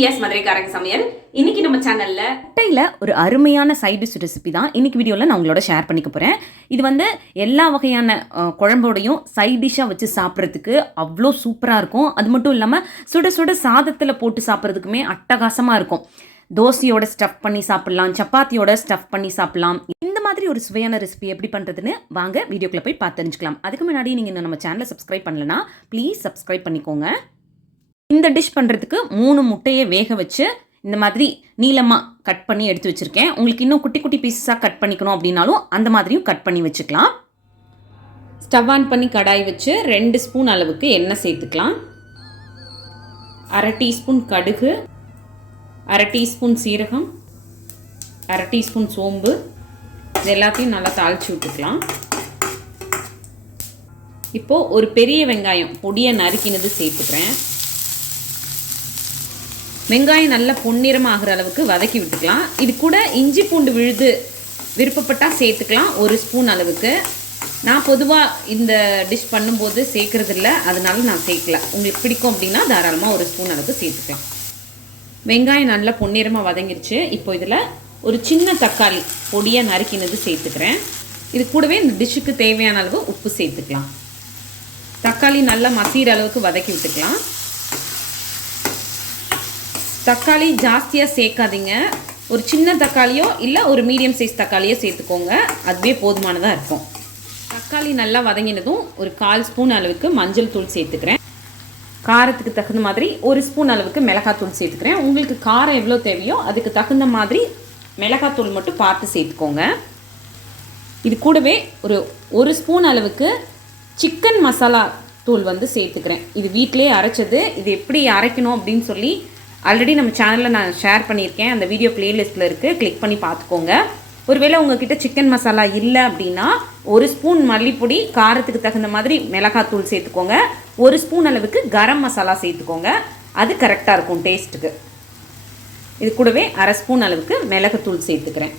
PBS மதுரைக்காரங்க சமையல். இன்னைக்கு நம்ம சேனல்ல முட்டையில ஒரு அருமையான சைடு டிஷ் ரெசிபி தான் இன்னைக்கு வீடியோவில் நான் உங்களோட ஷேர் பண்ணிக்க போகிறேன் இது வந்து எல்லா வகையான குழம்போடையும் சைட் டிஷ்ஷாக வச்சு சாப்பிட்றதுக்கு அவ்வளோ சூப்பராக இருக்கும். அது மட்டும் இல்லாமல் சுட சுட சாதத்தில் போட்டு சாப்பிட்றதுக்குமே அட்டகாசமாக இருக்கும். தோசையோட ஸ்டஃப் பண்ணி சாப்பிட்லாம் சப்பாத்தியோட ஸ்டஃப் பண்ணி சாப்பிட்லாம். இந்த மாதிரி ஒரு சுவையான ரெசிபி எப்படி பண்ணுறதுன்னு வாங்க வீடியோக்குள்ளே போய் பார்த்து தெரிஞ்சுக்கலாம். அதுக்கு முன்னாடி நீங்கள் இன்னும் நம்ம சேனலை சப்ஸ்கிரைப் பண்ணலன்னா ப்ளீஸ் சப்ஸ்கிரைப் பண்ணிக்கோங்க. இந்த டிஷ் பண்ணுறதுக்கு மூணு முட்டையை வேக வச்சு இந்த மாதிரி நீளமாக கட் பண்ணி எடுத்து வச்சுருக்கேன். உங்களுக்கு இன்னும் குட்டி குட்டி பீஸஸாக கட் பண்ணிக்கணும் அப்படின்னாலும் அந்த மாதிரியும் கட் பண்ணி வச்சுக்கலாம். ஸ்டவ் ஆன் பண்ணி கடாய் வச்சு ரெண்டு ஸ்பூன் அளவுக்கு எண்ணெய் சேர்த்துக்கலாம். அரை டீஸ்பூன் கடுகு அரை டீஸ்பூன் சீரகம் அரை டீஸ்பூன் சோம்பு. இது எல்லாத்தையும் நல்லா தாளித்து விட்டுக்கலாம். இப்போது ஒரு பெரிய வெங்காயம் பொடியை நறுக்கினது சேர்த்துக்கிறேன். வெங்காயம் நல்லா பொன்னிறமாக ஆகிற அளவுக்கு வதக்கி விட்டுக்கலாம். இது கூட இஞ்சி பூண்டு விழுது விருப்பப்பட்டால் சேர்த்துக்கலாம். ஒரு ஸ்பூன் அளவுக்கு. நான் பொதுவாக இந்த டிஷ் பண்ணும்போது சேர்க்கறது இல்ல அதனால நான் சேர்க்கல. உங்களுக்கு பிடிக்கும் அப்படின்னா தாராளமாக ஒரு ஸ்பூன் அளவுக்கு சேர்த்துக்கலாம். வெங்காயம் நல்லா பொன்னிறமாக வதங்கிருச்சு. இப்போ இதில் ஒரு சின்ன தக்காளி பொடியாக நறுக்கினது சேர்த்துக்கிறேன். இது கூடவே இந்த டிஷ்ஷுக்கு தேவையான அளவு உப்பு சேர்த்துக்கலாம். தக்காளி நல்லா மசிகிற அளவுக்கு வதக்கி விட்டுக்கலாம். தக்காளி ஜாஸ்தியாக சேர்க்காதீங்க. ஒரு சின்ன தக்காளியோ இல்லை ஒரு மீடியம் சைஸ் தக்காளியோ சேர்த்துக்கோங்க. அதுவே போதுமானதாக இருக்கும். தக்காளி நல்லா வதங்கினதும் ஒரு கால் ஸ்பூன் அளவுக்கு மஞ்சள் தூள் சேர்த்துக்கிறேன். காரத்துக்கு தகுந்த மாதிரி ஒரு ஸ்பூன் அளவுக்கு மிளகாத்தூள் சேர்த்துக்கிறேன். உங்களுக்கு காரம் எவ்வளோ தேவையோ அதுக்கு தகுந்த மாதிரி மிளகாத்தூள் மட்டும் பார்த்து சேர்த்துக்கோங்க. இது கூடவே ஒரு ஒரு ஸ்பூன் அளவுக்கு சிக்கன் மசாலா தூள் வந்து சேர்த்துக்கிறேன். இது வீட்டிலே அரைச்சது. இது எப்படி அரைக்கணும் அப்படின்னு சொல்லி ஆல்ரெடி நம்ம சேனலில் நான் ஷேர் பண்ணியிருக்கேன். அந்த வீடியோ பிளேலிஸ்ட்டில் இருக்குது கிளிக் பண்ணி பார்த்துக்கோங்க. ஒருவேளை உங்ககிட்ட சிக்கன் மசாலா இல்லை அப்படின்னா ஒரு ஸ்பூன் மல்லிப்பொடி காரத்துக்கு தகுந்த மாதிரி மிளகாத்தூள் சேர்த்துக்கோங்க. ஒரு ஸ்பூன் அளவுக்கு கரம் மசாலா சேர்த்துக்கோங்க. அது கரெக்டாக இருக்கும் டேஸ்ட்டுக்கு இது கூடவே அரை ஸ்பூன் அளவுக்கு மிளகுத்தூள் சேர்த்துக்கிறேன்.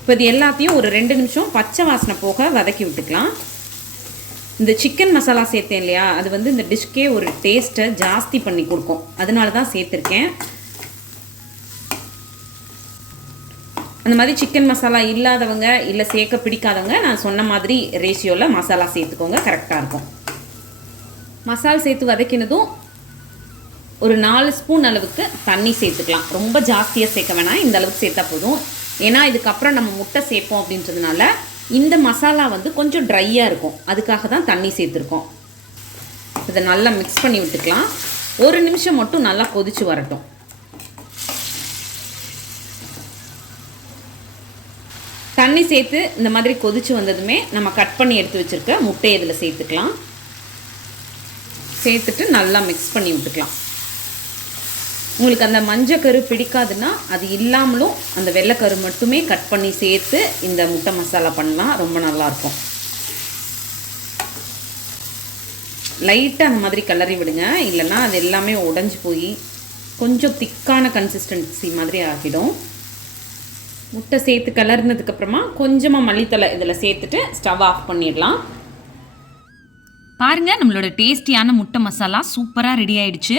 இப்போ இது எல்லாத்தையும் ஒரு ரெண்டு நிமிஷம் பச்சை வாசனை போக வதக்கி விட்டுக்கலாம். இந்த சிக்கன் மசாலா சேர்த்தேன் இல்லையா? அது வந்து இந்த டிஷ்க்கே ஒரு டேஸ்ட்டை ஜாஸ்தி பண்ணி கொடுக்கும். அதனால தான் சேர்த்துருக்கேன். அந்த மாதிரி சிக்கன் மசாலா இல்லாதவங்க இல்லை சேர்க்க பிடிக்காதவங்க நான் சொன்ன மாதிரி ரேஷியோவில் மசாலா சேர்த்துக்கோங்க. கரெக்டாக இருக்கும். மசால் சேர்த்து வதக்கினதும் ஒரு நாலு ஸ்பூன் அளவுக்கு தண்ணி சேர்த்துக்கலாம். ரொம்ப ஜாஸ்தியாக சேர்க்க வேணாம். இந்த அளவுக்கு சேர்த்தா போதும். ஏன்னா இதுக்கப்புறம் நம்ம முட்டை சேர்ப்போம் அப்படின்றதுனால இந்த மசாலா வந்து கொஞ்சம் ட்ரையாக இருக்கும். அதுக்காக தான் தண்ணி சேர்த்துருக்கோம். இதை நல்லா மிக்ஸ் பண்ணி விட்டுக்கலாம். ஒரு நிமிஷம் மட்டும் நல்லா கொதிச்சு வரட்டும். தண்ணி சேர்த்து இந்த மாதிரி கொதிச்சு வந்ததுமே நம்ம கட் பண்ணி எடுத்து வச்சுருக்க முட்டையை இதில் சேர்த்துக்கலாம். சேர்த்துட்டு நல்லா மிக்ஸ் பண்ணி விட்டுக்கலாம். உங்களுக்கு அந்த மஞ்சக்கரு பிடிக்காதுன்னா அது இல்லாமலும் அந்த வெள்ளைக்கரு மட்டுமே கட் பண்ணி சேர்த்து இந்த முட்டை மசாலா பண்ணலாம் ரொம்ப நல்லாயிருக்கும். லைட்டாக அந்த மாதிரி கிளறி விடுங்க. இல்லைன்னா அது எல்லாமே உடஞ்சி போய் கொஞ்சம் திக்கான கன்சிஸ்டன்சி மாதிரி ஆகிடும். முட்டை சேர்த்து கிளறினதுக்கப்புறமா கொஞ்சமாக மல்லித்தலை இதில் சேர்த்துட்டு ஸ்டவ் ஆஃப் பண்ணிடலாம். பாருங்கள் நம்மளோட டேஸ்டியான முட்டை மசாலா சூப்பராக ரெடி ஆயிடுச்சு.